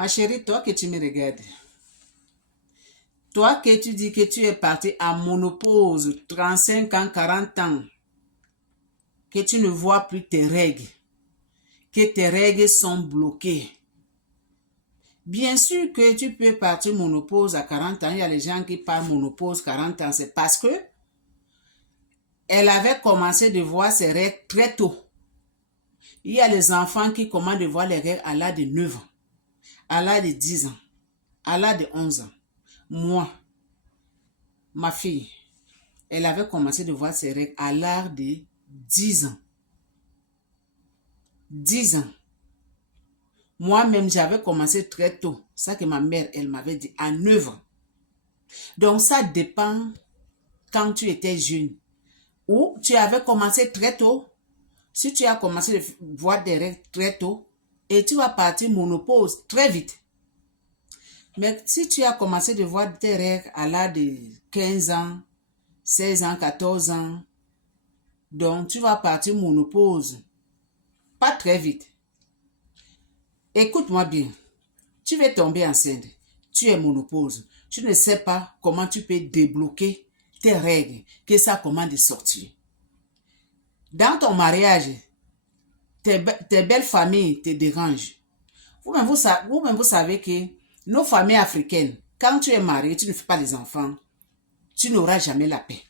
Ma chérie, toi que tu me regardes, toi que tu dis que tu es parti en monopause 35 ans, 40 ans, que tu ne vois plus tes règles, que tes règles sont bloquées. Bien sûr que tu peux partir monopause à 40 ans. Il y a les gens qui partent monopause 40 ans. C'est parce que elle avait commencé de voir ses règles très tôt. Il y a les enfants qui commencent de voir les règles à l'âge de 9 ans, à l'âge de 10 ans, à l'âge de 11 ans. Moi, ma fille, elle avait commencé de voir ses règles à l'âge de 10 ans. 10 ans. Moi-même, j'avais commencé très tôt. Ça que ma mère, elle m'avait dit, à 9 ans. Donc, ça dépend quand tu étais jeune. Ou tu avais commencé très tôt. Si tu as commencé à voir des règles très tôt, et tu vas partir monopause très vite. Mais si tu as commencé de voir tes règles à l'âge de 15 ans, 16 ans, 14 ans, donc tu vas partir monopause. Pas très vite. Écoute-moi bien. Tu vas tomber enceinte. Tu es monopause. Tu ne sais pas comment tu peux débloquer tes règles, que ça commence de sortir. Dans ton mariage, tes belles familles te dérangent. Vous-même, vous savez que nos familles africaines, quand tu es marié, tu ne fais pas les enfants, tu n'auras jamais la paix.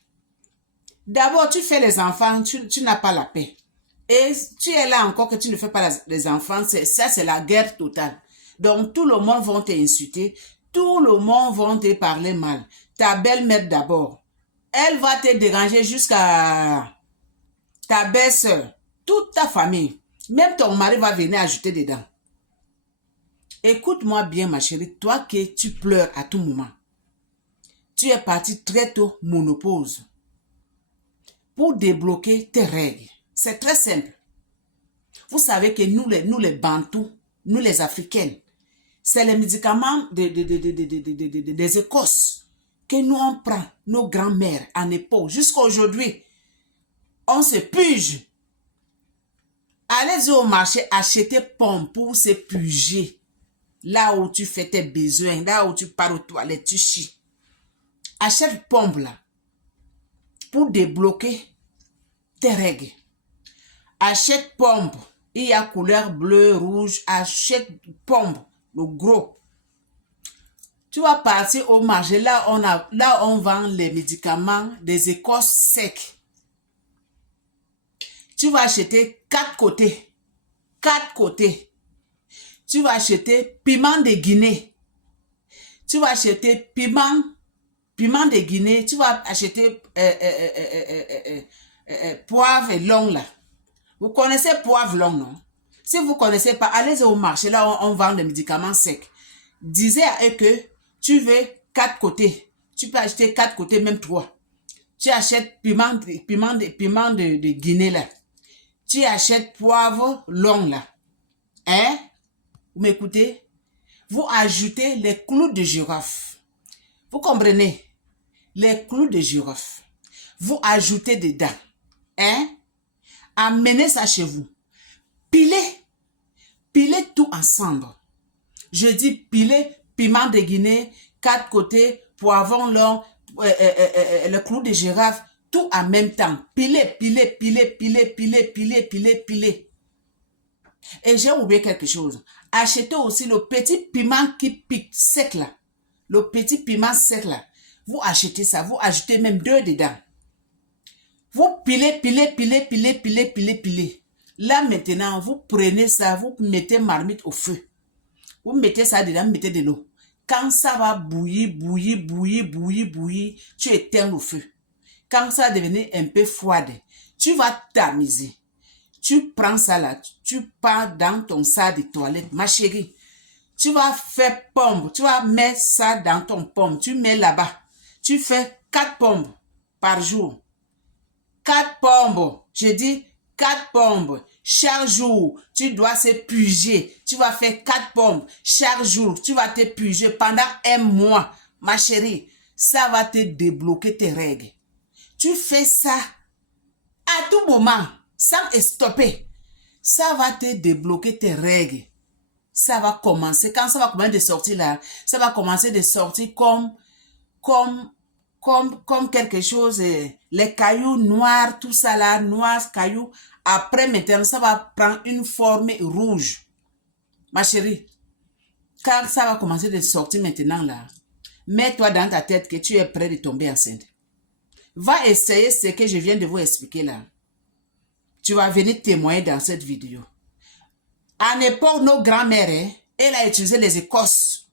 D'abord, tu fais les enfants, tu n'as pas la paix. Et tu es là encore que tu ne fais pas les enfants, ça c'est la guerre totale. Donc tout le monde va t'insulter, tout le monde va te parler mal. Ta belle-mère d'abord, elle va te déranger jusqu'à ta belle-sœur, toute ta famille. Même ton mari va venir ajouter dedans. Écoute-moi bien ma chérie, toi que tu pleures à tout moment. Tu es parti très tôt monopause. Pour débloquer tes règles, c'est très simple. Vous savez que nous les Bantous, nous les Africaines, c'est les médicaments des Écosses que nous on prend, nos grands-mères en époque. Jusqu'à aujourd'hui, on se purge. Allez au marché, achetez pommes pour se purger. Là où tu fais tes besoins, là où tu pars aux toilettes, tu chies. Achète pommes là pour débloquer tes règles. Achète pommes. Il y a couleur bleu, rouge. Achète pommes, le gros. Tu vas partir au marché, là on vend les médicaments des écorces secs. Tu vas acheter 4 côtés. 4 côtés. Tu vas acheter piment de Guinée. Tu vas acheter piment de Guinée. Tu vas acheter poivre long là. Vous connaissez poivre long, non? Si vous ne connaissez pas, allez au marché, là on vend des médicaments secs. Disez à eux que tu veux 4 côtés. Tu peux acheter 4 côtés, même 3. Tu achètes piment de Guinée là. Tu achètes poivre long là. Hein? Vous m'écoutez? Vous ajoutez les clous de girofle. Vous comprenez? Les clous de girofle. Vous ajoutez dedans. Hein? Amenez ça chez vous. Pilez tout ensemble. Je dis piler piment de Guinée, 4 côtés, poivron long, le clou de girafe, tout en même temps. Piler. Et j'ai oublié quelque chose. Achetez aussi le petit piment qui pique sec là. Le petit piment sec là. Vous achetez ça, vous ajoutez même 2 dedans. Vous pilez. Là maintenant, vous prenez ça, vous mettez marmite au feu. Vous mettez ça dedans, vous mettez de l'eau. Quand ça va bouillir, tu éteins le feu. Quand ça va devenir un peu froide, tu vas tamiser. Tu prends ça là, tu pars dans ton sac de toilette, ma chérie. Tu vas faire pomme, tu vas mettre ça dans ton pomme, tu mets là-bas. Tu fais 4 pommes par jour. 4 pommes, je dis 4 pommes. Chaque jour, tu dois se purger. Tu vas faire 4 pommes. Chaque jour, tu vas te purger pendant 1 mois. Ma chérie, ça va te débloquer tes règles. Tu fais ça à tout moment, sans stopper. Ça va te débloquer tes règles. ça va commencer. Quand ça va commencer de sortir là, ça va commencer de sortir comme quelque chose, les cailloux noirs, tout ça là, noirs, cailloux. Après, maintenant, ça va prendre une forme rouge. Ma chérie, quand ça va commencer de sortir maintenant là, mets-toi dans ta tête que tu es prêt de tomber enceinte. Va essayer ce que je viens de vous expliquer là. Tu vas venir témoigner dans cette vidéo. À l'époque, nos grands-mères, elles ont utilisé les écosses.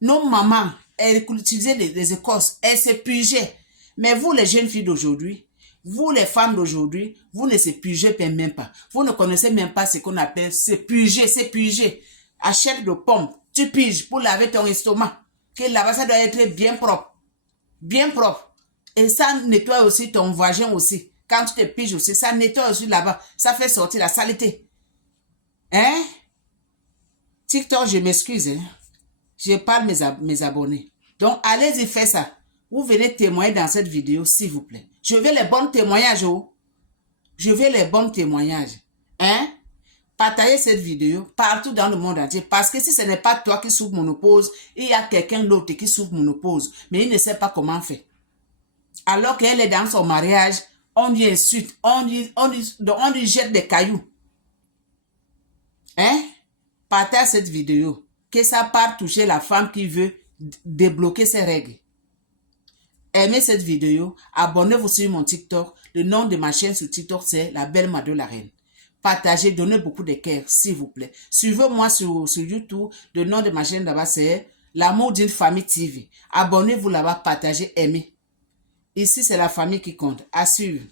Nos mamans, elles utilisaient les écosses. Elles s'épuisaient. Mais vous, les jeunes filles d'aujourd'hui, vous, les femmes d'aujourd'hui, vous ne s'épuisez même pas. Vous ne connaissez même pas ce qu'on appelle s'épuiser. Achète de pommes, tu piges pour laver ton estomac. Que là-bas, ça doit être bien propre. Bien propre. Et ça nettoie aussi ton vagin aussi. Quand tu te piges aussi, ça nettoie aussi là-bas. Ça fait sortir la saleté. Hein? TikTok, je m'excuse. Hein? Je parle mes abonnés. Donc, allez-y, faites ça. Vous venez témoigner dans cette vidéo, s'il vous plaît. Je veux les bons témoignages. Oh. Je veux les bons témoignages. Hein? Partagez cette vidéo partout dans le monde entier. Parce que si ce n'est pas toi qui souffre monopause, il y a quelqu'un d'autre qui souffre monopause. Mais il ne sait pas comment faire. Alors qu'elle est dans son mariage, on lui insulte, on lui jette des cailloux. Hein? Partagez cette vidéo. Que ça part toucher la femme qui veut débloquer ses règles. Aimez cette vidéo. Abonnez-vous sur mon TikTok. Le nom de ma chaîne sur TikTok, c'est La Belle Mado la Reine. Partagez, donnez beaucoup de cœur, s'il vous plaît. Suivez-moi sur YouTube. Le nom de ma chaîne là-bas, c'est L'amour d'une famille TV. Abonnez-vous là-bas, partagez, aimez. Ici, c'est la famille qui compte. À suivre.